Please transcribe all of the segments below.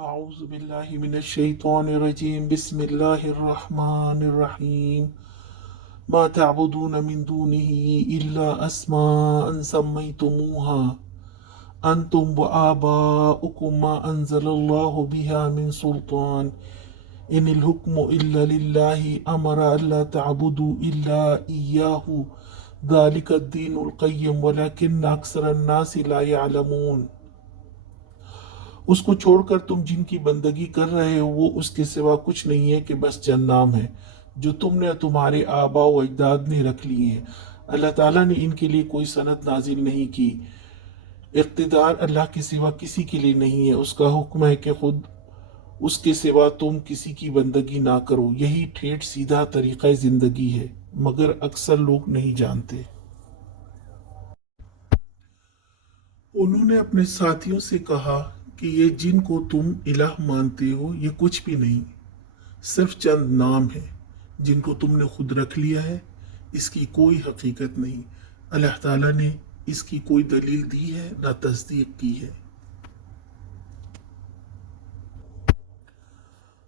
أعوذ بالله من الشيطان الرجيم بسم الله الرحمن الرحيم ما تعبدون من دونه إلا أسماء سميتموها أنتم وآباؤكم ما أنزل الله بها من سلطان إن الحكم إلا لله أمر ألا تعبدوا إلا إياه ذلك الدين القيم ولكن أكثر الناس لا يعلمون. उसको छोड़कर तुम जिनकी बंदगी कर रहे हो वो उसके सिवा कुछ नहीं है कि बस चंद नाम है जो तुमने तुम्हारे आबा व अजदाद ने रख लिए हैं. अल्लाह ताला ने इनके लिए कोई सनद नाजिल नहीं की. इख्तिदार अल्लाह के सिवा किसी के लिए नहीं है. उसका हुक्म है कि खुद उसके सिवा तुम किसी की बंदगी ना करो. यही ठेठ सीधा तरीक़ा ज़िंदगी है, मगर अक्सर लोग नहीं जानते. उन्होंने अपने साथियों से कहा कि ये जिनको तुम इलाह मानते हो ये कुछ भी नहीं, सिर्फ चंद नाम है जिनको तुमने खुद रख लिया है. इसकी कोई हकीकत नहीं. अल्लाह ताला ने इसकी कोई दलील दी है ना तस्दीक की है.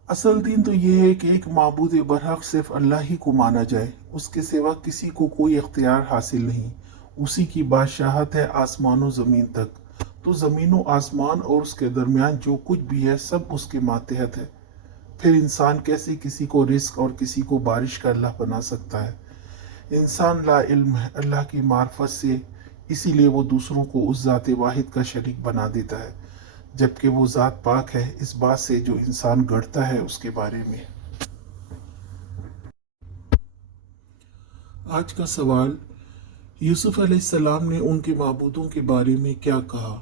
असल दीन तो ये है कि एक माबूद बरहक सिर्फ अल्लाह ही को माना जाए. उसके सिवा किसी को कोई इख्तियार हासिल नहीं. उसी की बादशाहत है आसमान व ज़मीन तक. तो ज़मीन व आसमान और उसके दरमियान जो कुछ भी है सब उसके मातहत है. फिर इंसान कैसे किसी को रिस्क और किसी को बारिश का अल्लाह बना सकता है. इंसान ला इल्म है अल्लाह की मार्फत से, इसीलिए वो दूसरों को उस ज़ात वाहिद का शरीक बना देता है, जबकि वो ज़ात पाक है इस बात से जो इंसान गढ़ता है उसके बारे में. आज का सवाल, यूसुफ अलैहिस्सलाम ने उनके माबूदों के बारे में क्या कहा.